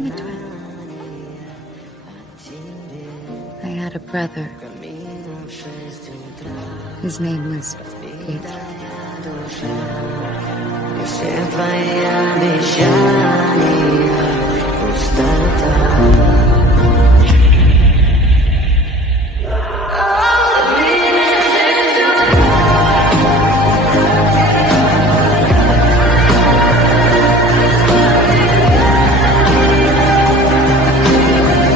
I'm a twin. I had a brother. His name was Pietro.